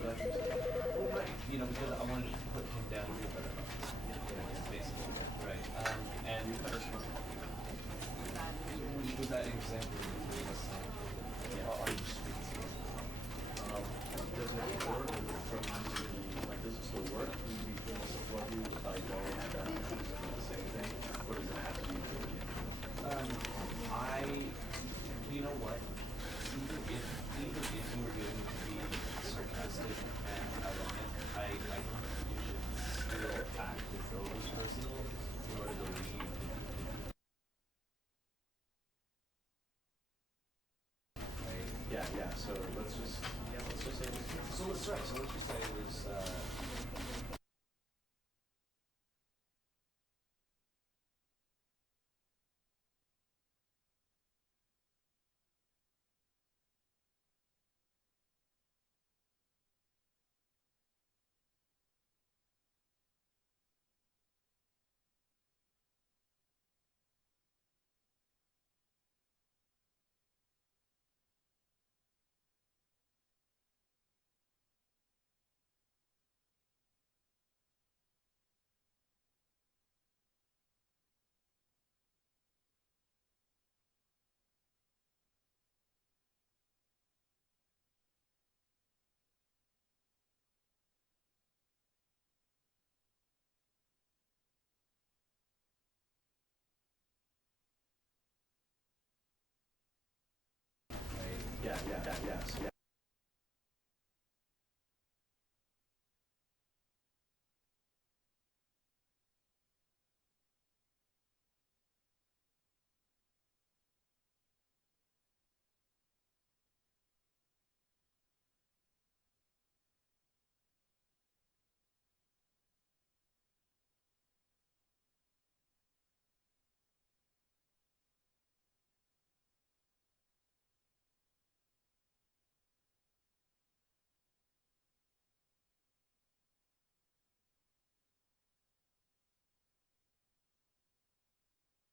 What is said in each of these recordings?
about yourself? Well, right. Because I wanted to put him down to be a better boss. Basically, right. And You kind of smart. was that an example of the three of us saying, are you sweet? Does it work from like does it still work? Do you feel myself love you if I go and choose to do the same thing? Or does it have to be to the end? You know what? Even if you were going to be sarcastic and ironic, I think you should still act as though it was personal in order to leave. Yeah. So let's just say it was So let's just say it was. yeah. So, yeah.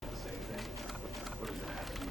The same thing. Or does it have to be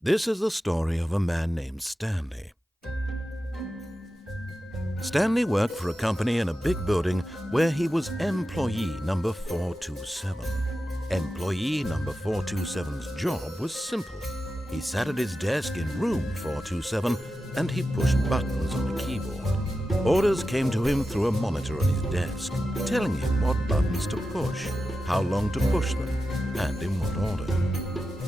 This is the story of a man named Stanley. Stanley worked for a company in a big building where he was employee number 427. Employee number 427's job was simple. He sat at his desk in room 427 and he pushed buttons on a keyboard. Orders came to him through a monitor on his desk, telling him what buttons to push, how long to push them, and in what order.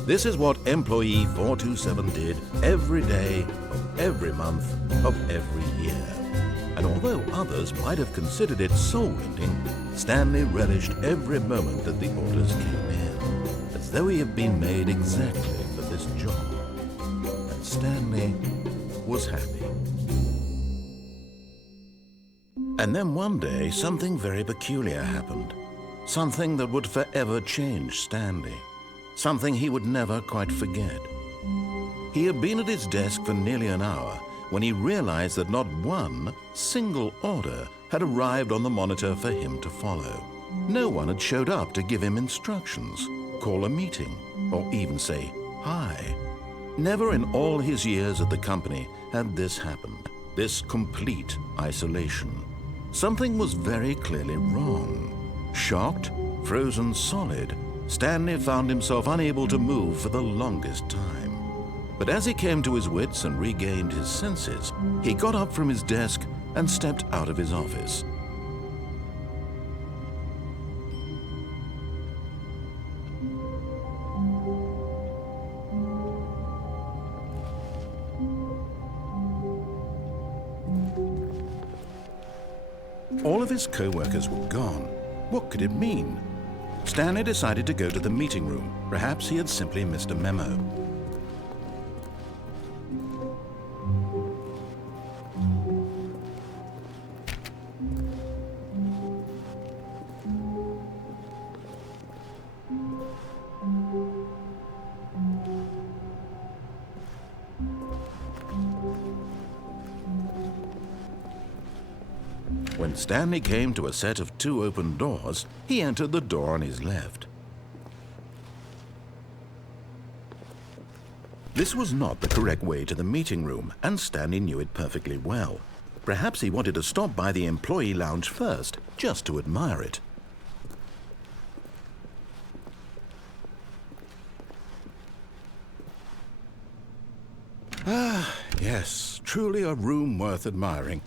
This is what employee 427 did every day of every month of every year. And although others might have considered it soul-rending, Stanley relished every moment that the orders came in, as though he had been made exactly for this job. And Stanley was happy. And then one day, something very peculiar happened. Something that would forever change Stanley. Something he would never quite forget. He had been at his desk for nearly an hour when he realized that not one single order had arrived on the monitor for him to follow. No one had showed up to give him instructions, call a meeting, or even say hi. Never in all his years at the company had this happened, this complete isolation. Something was very clearly wrong. Shocked, frozen solid, Stanley found himself unable to move for the longest time. But as he came to his wits and regained his senses, he got up from his desk and stepped out of his office. All of his co-workers were gone. What could it mean? Stanley decided to go to the meeting room. Perhaps he had simply missed a memo. When Stanley came to a set of 2 open doors, he entered the door on his left. This was not the correct way to the meeting room, and Stanley knew it perfectly well. Perhaps he wanted to stop by the employee lounge first, just to admire it. Ah, yes, truly a room worth admiring.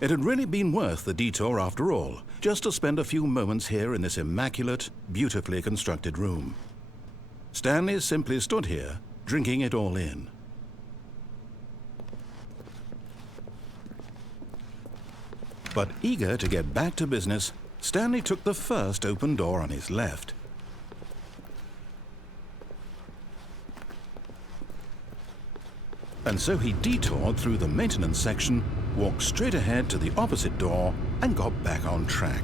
It had really been worth the detour after all, just to spend a few moments here in this immaculate, beautifully constructed room. Stanley simply stood here, drinking it all in. But eager to get back to business, Stanley took the first open door on his left. And so he detoured through the maintenance section, walked straight ahead to the opposite door, and got back on track.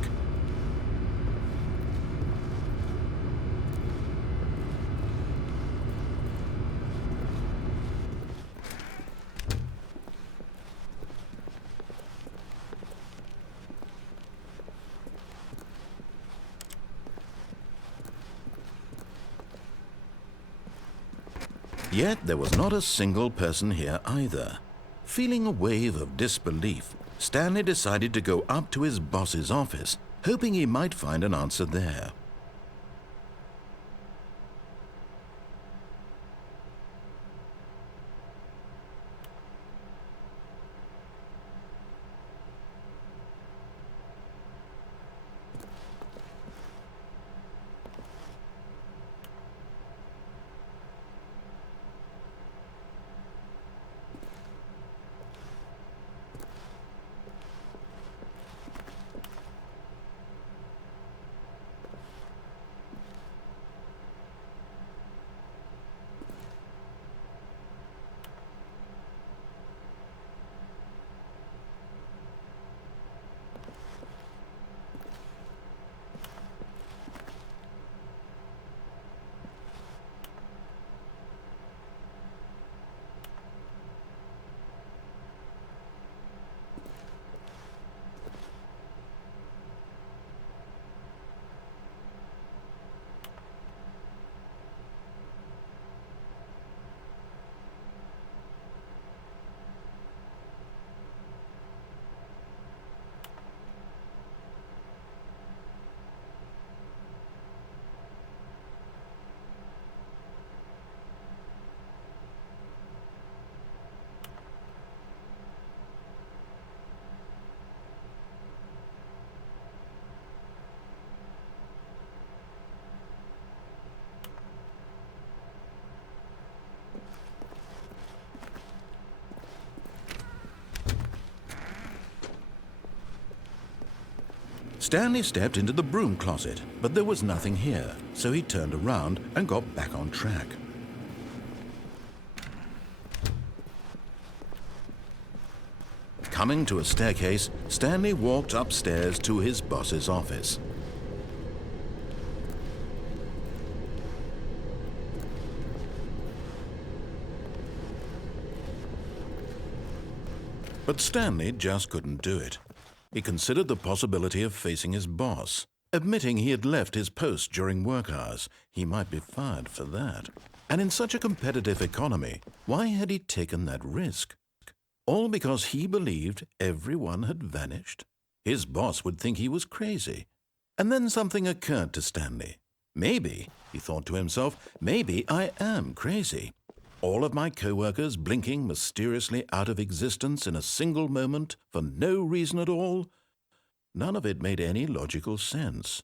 Yet there was not a single person here either. Feeling a wave of disbelief, Stanley decided to go up to his boss's office, hoping he might find an answer there. Stanley stepped into the broom closet, but there was nothing here, so he turned around and got back on track. Coming to a staircase, Stanley walked upstairs to his boss's office. But Stanley just couldn't do it. He considered the possibility of facing his boss. Admitting he had left his post during work hours, he might be fired for that. And in such a competitive economy, why had he taken that risk? All because he believed everyone had vanished? His boss would think he was crazy. And then something occurred to Stanley. Maybe, he thought to himself, maybe I am crazy. All of my co-workers blinking mysteriously out of existence in a single moment for no reason at all? None of it made any logical sense.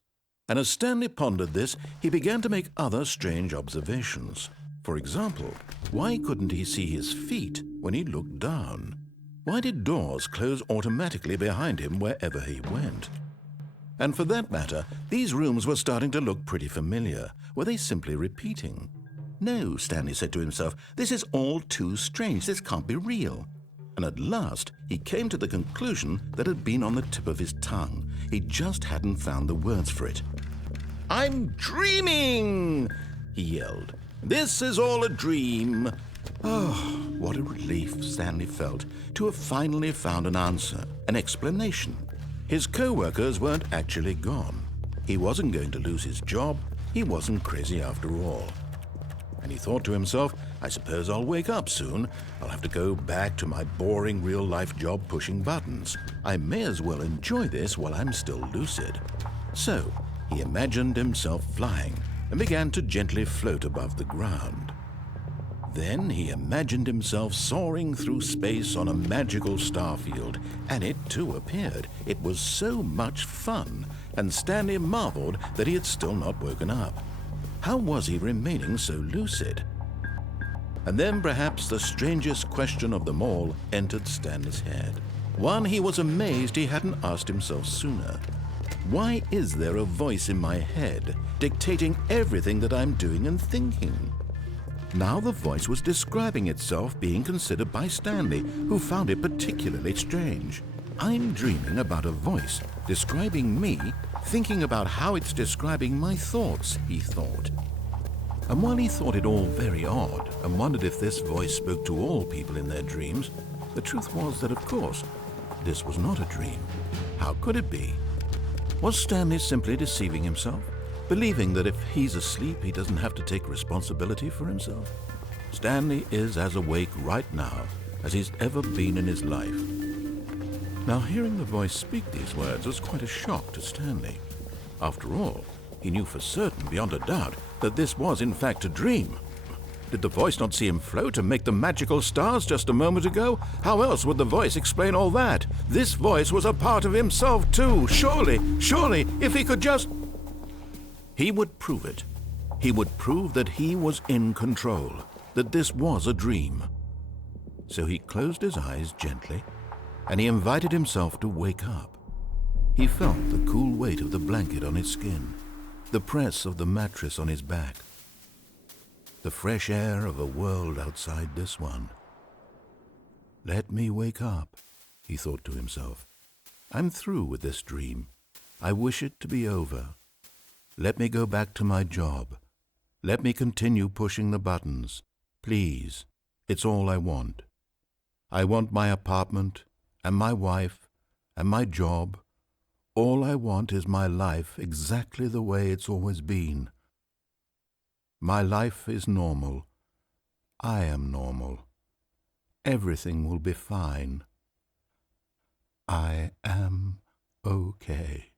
And as Stanley pondered this, he began to make other strange observations. For example, why couldn't he see his feet when he looked down? Why did doors close automatically behind him wherever he went? And for that matter, these rooms were starting to look pretty familiar. Were they simply repeating? No, Stanley said to himself, this is all too strange. This can't be real. And at last, he came to the conclusion that had been on the tip of his tongue. He just hadn't found the words for it. "I'm dreaming!" he yelled. "This is all a dream." Oh, what a relief Stanley felt to have finally found an answer, an explanation. His co-workers weren't actually gone. He wasn't going to lose his job. He wasn't crazy after all. And he thought to himself, I suppose I'll wake up soon. I'll have to go back to my boring real-life job pushing buttons. I may as well enjoy this while I'm still lucid. So he imagined himself flying and began to gently float above the ground. Then he imagined himself soaring through space on a magical starfield, and it too appeared. It was so much fun, and Stanley marveled that he had still not woken up. How was he remaining so lucid? And then perhaps the strangest question of them all entered Stanley's head. One he was amazed he hadn't asked himself sooner. Why is there a voice in my head dictating everything that I'm doing and thinking? Now the voice was describing itself being considered by Stanley, who found it particularly strange. I'm dreaming about a voice describing me, thinking about how it's describing my thoughts, he thought. And while he thought it all very odd and wondered if this voice spoke to all people in their dreams, the truth was that, of course, this was not a dream. How could it be? Was Stanley simply deceiving himself? Believing that if he's asleep, he doesn't have to take responsibility for himself? Stanley is as awake right now as he's ever been in his life. Now, hearing the voice speak these words was quite a shock to Stanley. After all, he knew for certain, beyond a doubt, that this was in fact a dream. Did the voice not see him float and make the magical stars just a moment ago? How else would the voice explain all that? This voice was a part of himself too. Surely, if he could just... He would prove it. He would prove that he was in control, that this was a dream. So he closed his eyes gently, and he invited himself to wake up. He felt the cool weight of the blanket on his skin, the press of the mattress on his back, the fresh air of a world outside this one. Let me wake up, he thought to himself. I'm through with this dream. I wish it to be over. Let me go back to my job. Let me continue pushing the buttons. Please, it's all I want. I want my apartment and my wife and my job. All I want is my life exactly the way it's always been. My life is normal. I am normal. Everything will be fine. I am okay.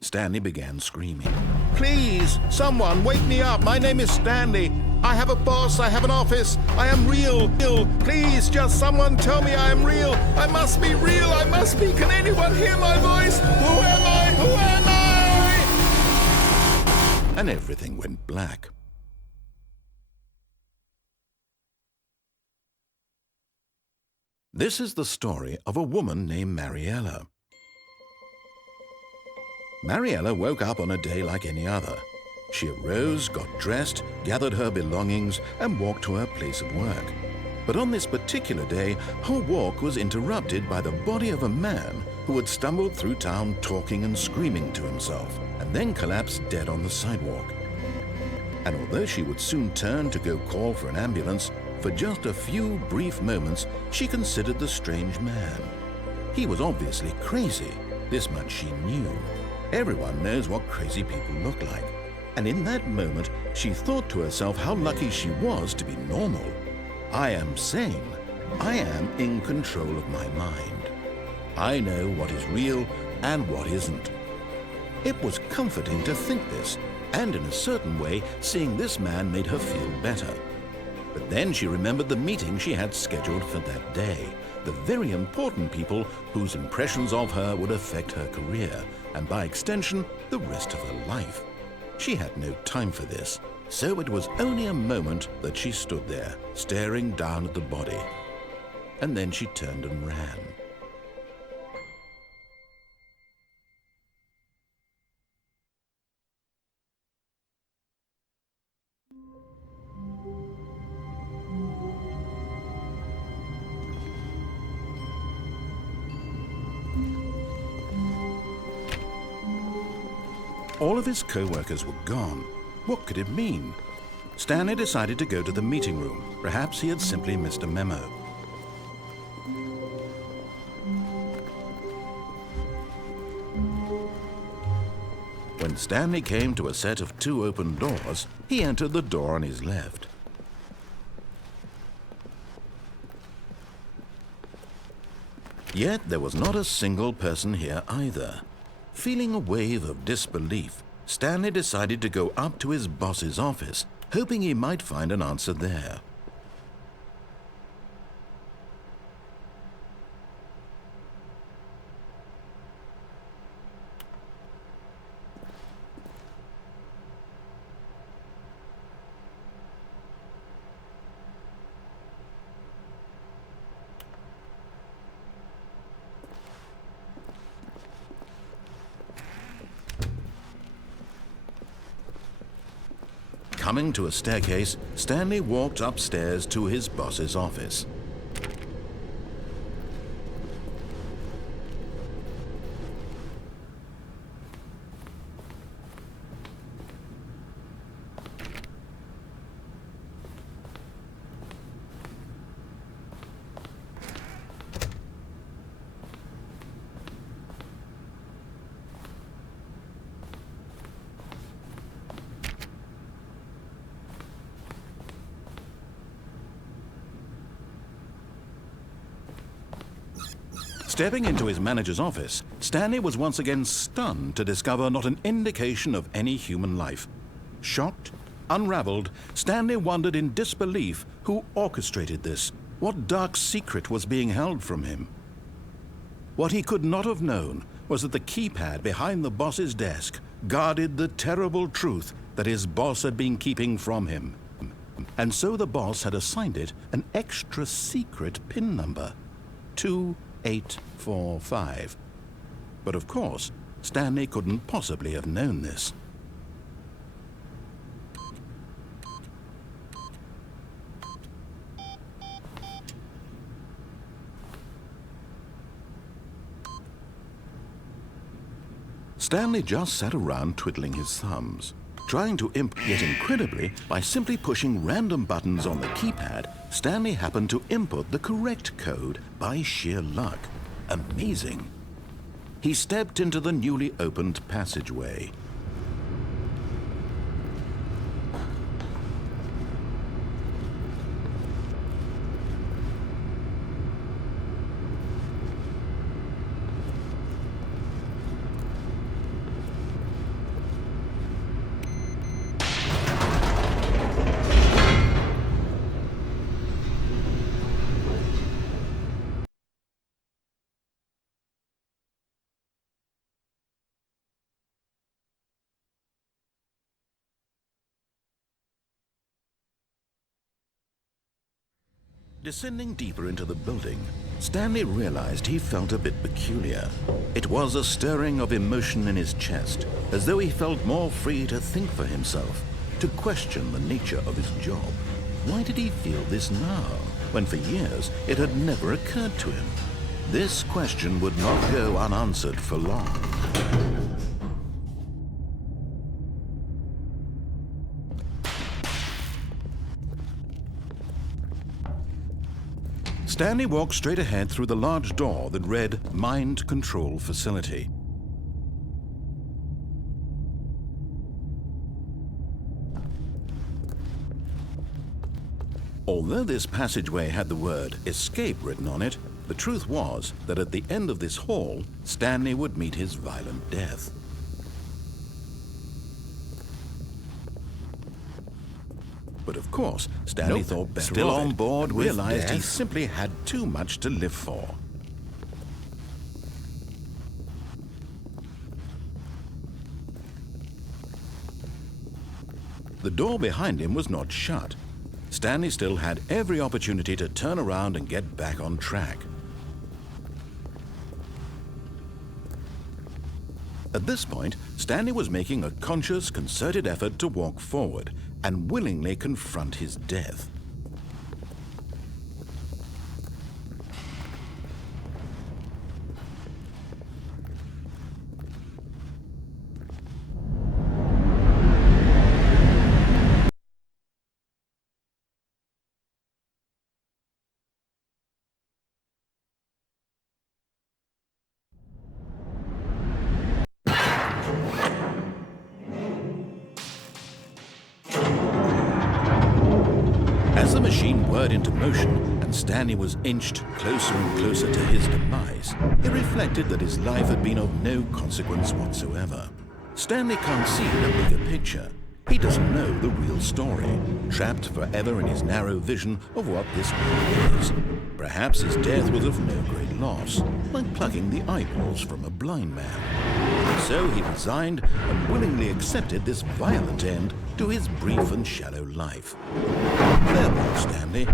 Stanley began screaming. Please, someone, wake me up. My name is Stanley. I have a boss. I have an office. I am real. Please, just someone tell me I am real. I must be real. I must be. Can anyone hear my voice? Who am I? Who am I? And everything went black. This is the story of a woman named Mariella. Mariella woke up on a day like any other. She arose, got dressed, gathered her belongings, and walked to her place of work. But on this particular day, her walk was interrupted by the body of a man who had stumbled through town talking and screaming to himself, and then collapsed dead on the sidewalk. And although she would soon turn to go call for an ambulance, for just a few brief moments she considered the strange man. He was obviously crazy, this much she knew. Everyone knows what crazy people look like. And in that moment, she thought to herself how lucky she was to be normal. I am sane. I am in control of my mind. I know what is real and what isn't. It was comforting to think this, and in a certain way, seeing this man made her feel better. But then she remembered the meeting she had scheduled for that day, the very important people whose impressions of her would affect her career, and by extension, the rest of her life. She had no time for this, so it was only a moment that she stood there, staring down at the body. And then she turned and ran. All of his co-workers were gone. What could it mean? Stanley decided to go to the meeting room. Perhaps he had simply missed a memo. When Stanley came to a set of 2 open doors, he entered the door on his left. Yet there was not a single person here either. Feeling a wave of disbelief, Stanley decided to go up to his boss's office, hoping he might find an answer there. Coming to a staircase, Stanley walked upstairs to his boss's office. Stepping into his manager's office, Stanley was once again stunned to discover not an indication of any human life. Shocked, unraveled, Stanley wondered in disbelief who orchestrated this, what dark secret was being held from him. What he could not have known was that the keypad behind the boss's desk guarded the terrible truth that his boss had been keeping from him. And so the boss had assigned it an extra secret PIN number, 2845. But of course, Stanley couldn't possibly have known this. Stanley just sat around twiddling his thumbs, trying to yet incredibly, by simply pushing random buttons on the keypad, Stanley happened to input the correct code by sheer luck. Amazing. He stepped into the newly opened passageway. Descending deeper into the building, Stanley realized he felt a bit peculiar. It was a stirring of emotion in his chest, as though he felt more free to think for himself, to question the nature of his job. Why did he feel this now, when for years it had never occurred to him? This question would not go unanswered for long. Stanley walked straight ahead through the large door that read Mind Control Facility. Although this passageway had the word Escape written on it, the truth was that at the end of this hall, Stanley would meet his violent death. But of course, Stanley thought better still on board, realized he simply had too much to live for. The door behind him was not shut. Stanley still had every opportunity to turn around and get back on track. At this point, Stanley was making a conscious, concerted effort to walk forward and willingly confront his death. As the machine whirred into motion and Stanley was inched closer and closer to his demise, he reflected that his life had been of no consequence whatsoever. Stanley can't see the bigger picture. He doesn't know the real story, trapped forever in his narrow vision of what this world is. Perhaps his death was of no great loss, like plucking the eyeballs from a blind man. So he resigned and willingly accepted this violent end to his brief and shallow life. Farewell, Stanley.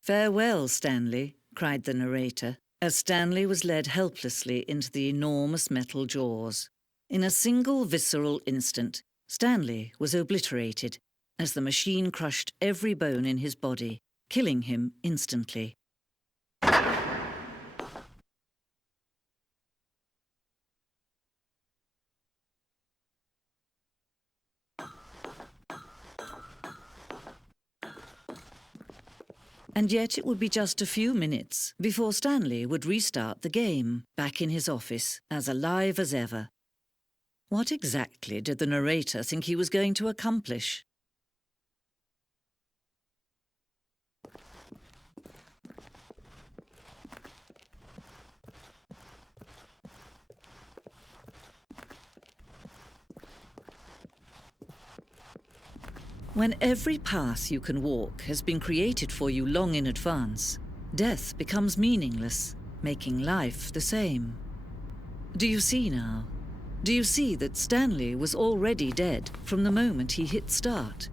"Farewell, Stanley," cried the narrator, as Stanley was led helplessly into the enormous metal jaws. In a single visceral instant, Stanley was obliterated as the machine crushed every bone in his body, killing him instantly. And yet it would be just a few minutes before Stanley would restart the game, back in his office, as alive as ever. What exactly did the narrator think he was going to accomplish? When every path you can walk has been created for you long in advance, death becomes meaningless, making life the same. Do you see now? Do you see that Stanley was already dead from the moment he hit start?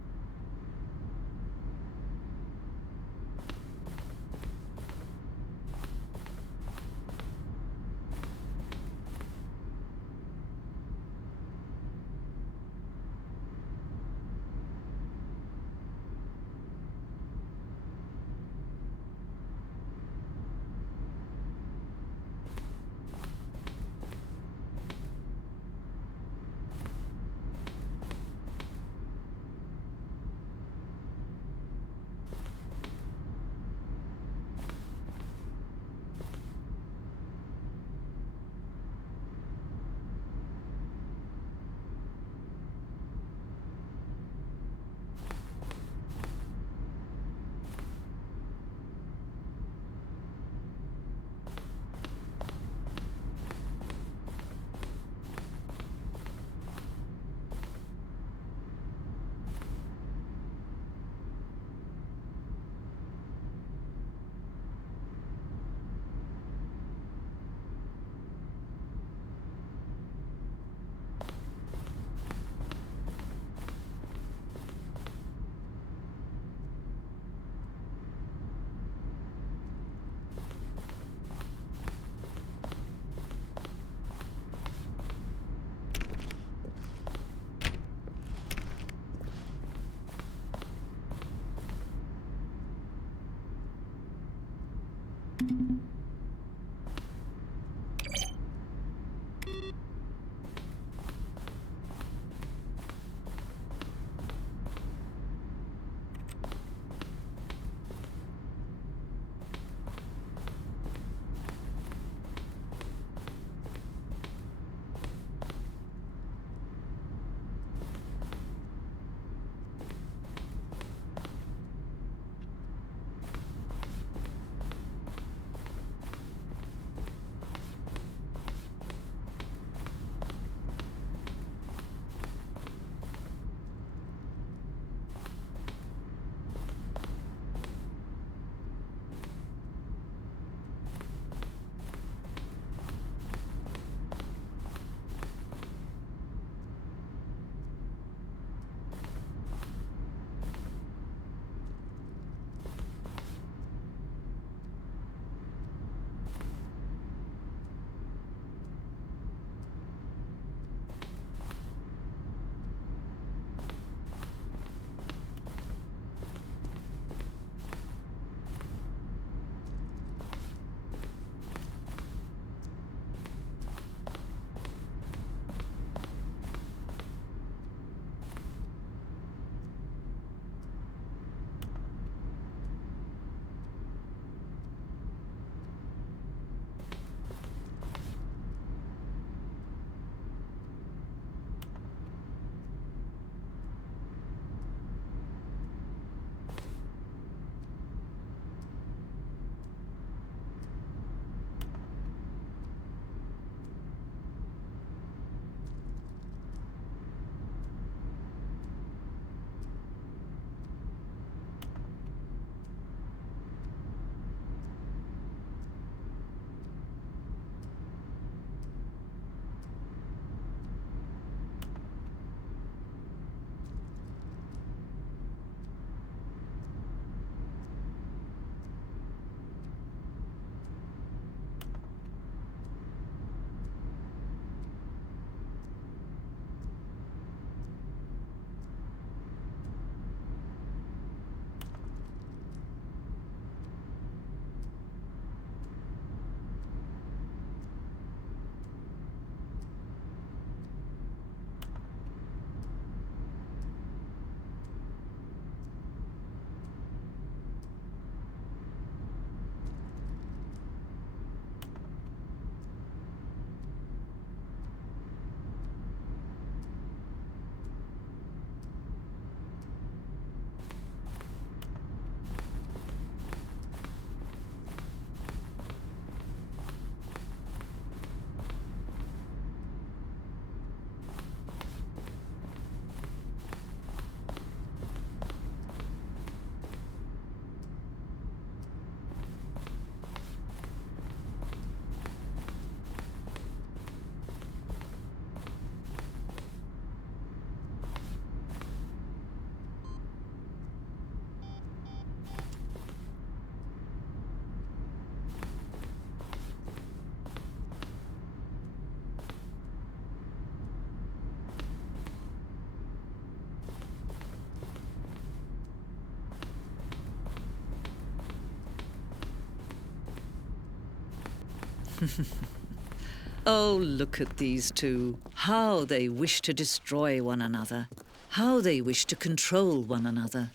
Oh, look at these two. How they wish to destroy one another. How they wish to control one another.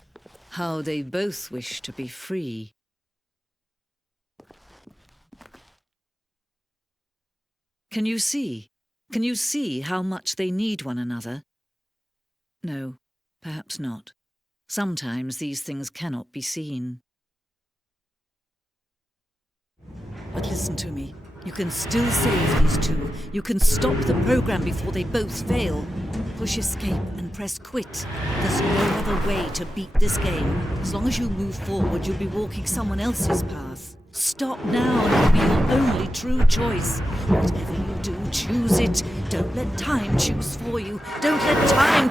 How they both wish to be free. Can you see? Can you see how much they need one another? No, perhaps not. Sometimes these things cannot be seen. But listen to me. You can still save these two. You can stop the program before they both fail. Push escape and press quit. There's no other way to beat this game. As long as you move forward, you'll be walking someone else's path. Stop now and it'll be your only true choice. Whatever you do, choose it. Don't let time choose for you. Don't let time